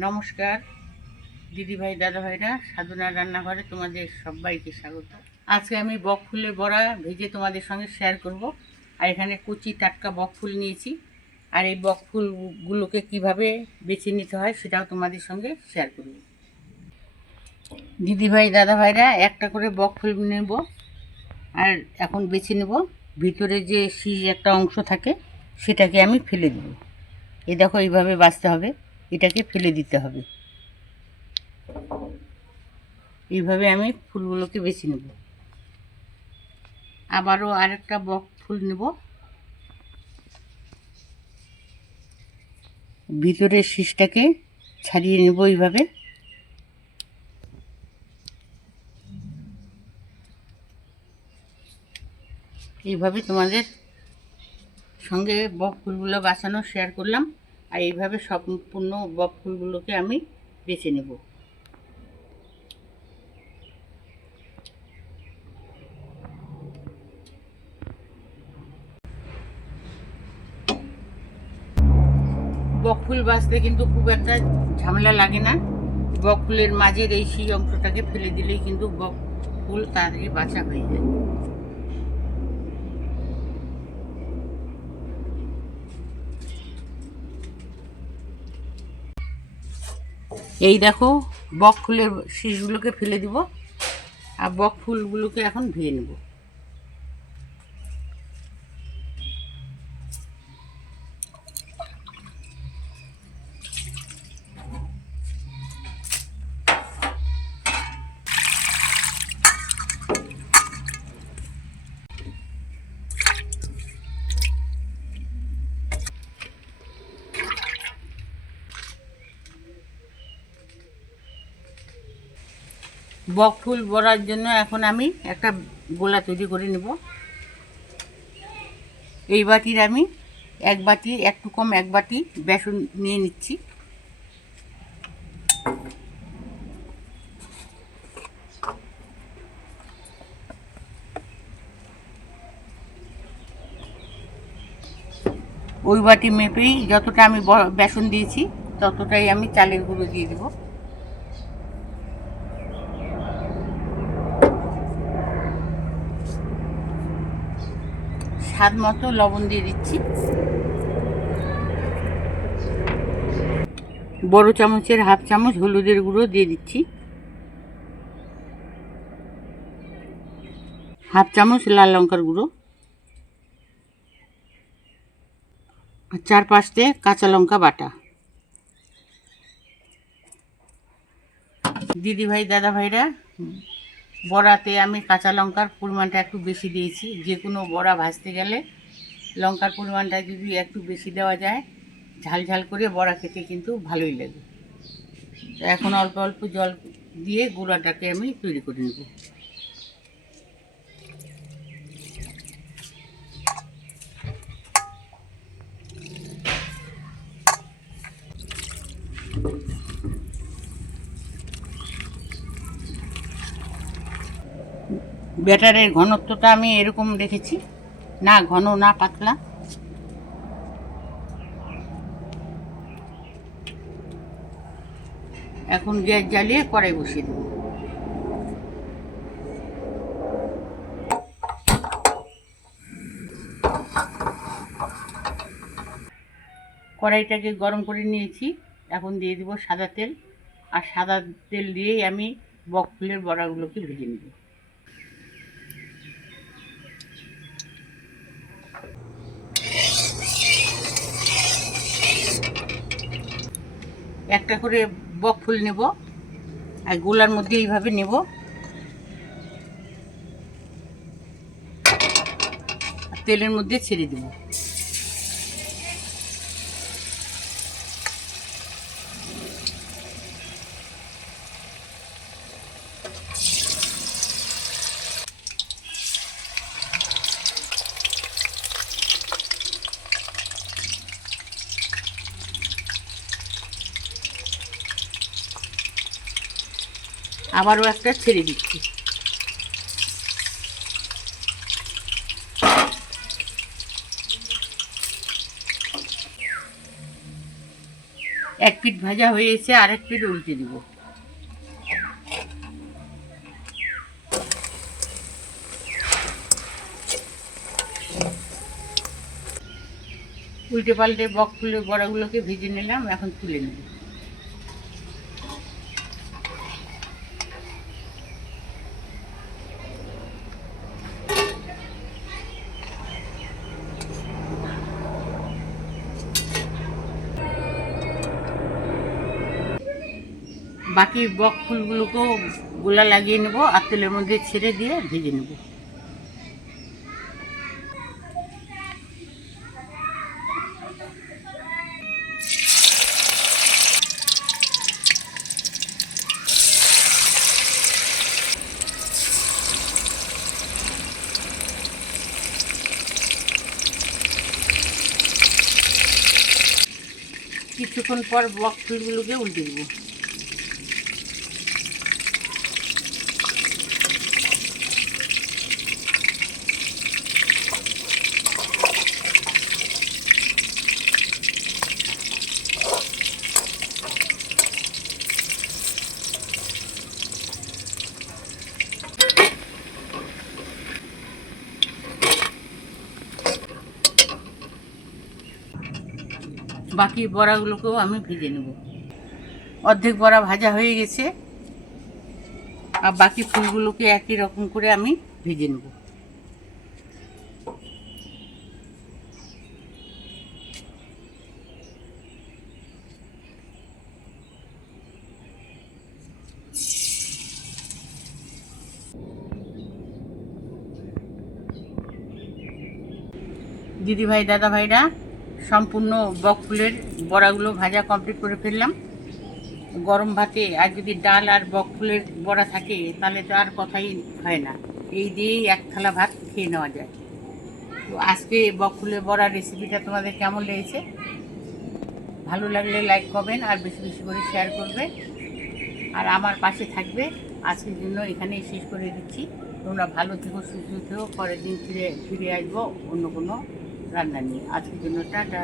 নমস্কার দিদিভাই দাদাভাইরা, সাধনার রান্নাঘরে তোমাদের সবাইকে স্বাগত। আজকে আমি বক ফুলের বড়া ভেজে তোমাদের সঙ্গে শেয়ার করব। আর এখানে কুচি টাটকা বক ফুল নিয়েছি, আর এই বক ফুলগুলোকে কীভাবে বেছে নিতে হয় সেটাও তোমাদের সঙ্গে শেয়ার করব। দিদিভাই দাদাভাইরা, একটা করে বক ফুল নেব আর এখন বেছে নেব। ভিতরে যে শীষ একটা অংশ থাকে সেটাকে আমি ফেলে দেব। এই দেখো, এইভাবে বাছতে হবে, এটাকে ফেলে দিতে হবে। এইভাবে আমি ফুলগুলোকে বেছে নেব। আবারও আরেকটা বক ফুল নেব, ভিতরের শীষটাকে ছাড়িয়ে নেব এইভাবে। এইভাবে তোমাদের সঙ্গে বক ফুলগুলো বাছানো শেয়ার করলাম, আর এইভাবে সম্পূর্ণ বক ফুলগুলোকে আমি বেছে নেব। বক ফুল বাছতে কিন্তু খুব একটা ঝামেলা লাগে না। বক ফুলের মাঝের এই শীষ অংশটাকে ফেলে দিলেই কিন্তু বক ফুল তাড়াতাড়ি বাছা হয়ে যায়। এই দেখো, বক ফুলের শীষগুলোকে ফেলে দিব, আর বক ফুলগুলোকে এখন ধুয়ে নেব। বক ফুল বড়ার জন্য এখন আমি একটা গোলা তৈরি করে নেব। এই বাটির আমি এক বাটি, একটু কম এক বাটি বেসন নিয়ে নিচ্ছি। ওই বাটি মেপেই যতটা আমি বেসন দিয়েছি ততটাই আমি চালের গুঁড়ো দিয়ে দেব। স্বাদ মতো লবণ দিয়ে দিচ্ছি। বড় চামচের হাফ চামচ হলুদের গুঁড়ো দিয়ে দিচ্ছি। হাফ চামচ লাল লঙ্কার গুঁড়ো, আর 4-5টে কাঁচা লঙ্কা বাটা। দিদিভাই দাদাভাইরা, বড়াতে আমি কাঁচা লঙ্কার পরিমাণটা একটু বেশি দিয়েছি। যে কোনো বড়া ভাজতে গেলে লঙ্কার পরিমাণটা যদি একটু বেশি দেওয়া যায়, ঝাল ঝাল করে বড়া খেতে কিন্তু ভালোই লাগে। তো এখন অল্প অল্প জল দিয়ে গুঁড়াটাকে আমি তৈরি করে নেব। ব্যাটারের ঘনত্বটা আমি এরকম রেখেছি, না ঘন না পাতলা। এখন গ্যাস জ্বালিয়ে কড়াই বসিয়ে দেব। কড়াইটাকে গরম করে নিয়েছি, এখন দিয়ে দিব সাদা তেল। আর সাদা তেল দিয়েই আমি বক ফুলের বড়াগুলোকে ভেজে নেব। একটা করে বক ফুল নেব, আর গোলার মধ্যে এইভাবে নেব, আর তেলের মধ্যে ছেড়ে দেব। আবারও একটা ছেড়ে দিচ্ছি। এক পিঠ ভাজা হয়ে এসে আরেক পিঠ উল্টে দিব। উল্টে পাল্টে বকফুলের বড়াগুলোকে ভেজে নিলাম, এখন তুলে নেব। বাকি বকফুলগুলোকেও গোলা লাগিয়ে নেব আর তেলের মধ্যে ছেড়ে দিয়ে ভেজে নেব। কিছুক্ষণ পর বকফুলগুলোকে উল্টে দেবো। বাকি বড়াগুলোকেও আমি ভেজে নেব। অর্ধেক বড়া ভাজা হয়ে গেছে, আর বাকি ফুলগুলোকে একই রকম করে আমি ভেজে নেব। দিদিভাই দাদা ভাইরা, সম্পূর্ণ বকফুলের বড়াগুলো ভাজা কমপ্লিট করে ফেললাম। গরম ভাতে আর যদি ডাল আর বকফুলের বড়া থাকে তাহলে তো আর কথাই হয় না, এই দিয়েই এক থালা ভাত খেয়ে নেওয়া যায়। তো আজকে বকফুলের বড়া রেসিপিটা তোমাদের কেমন লেগেছে? ভালো লাগলে লাইক করবেন আর বেশি বেশি করে শেয়ার করবে, আর আমার পাশে থাকবে। আজকের জন্য এখানেই শেষ করে দিচ্ছি। তোমরা ভালো থেকো, সুস্থ থেকো। পরের দিন ফিরে আসবো অন্য কোনো রান্না নিয়ে। আজকের জন্য টাটা।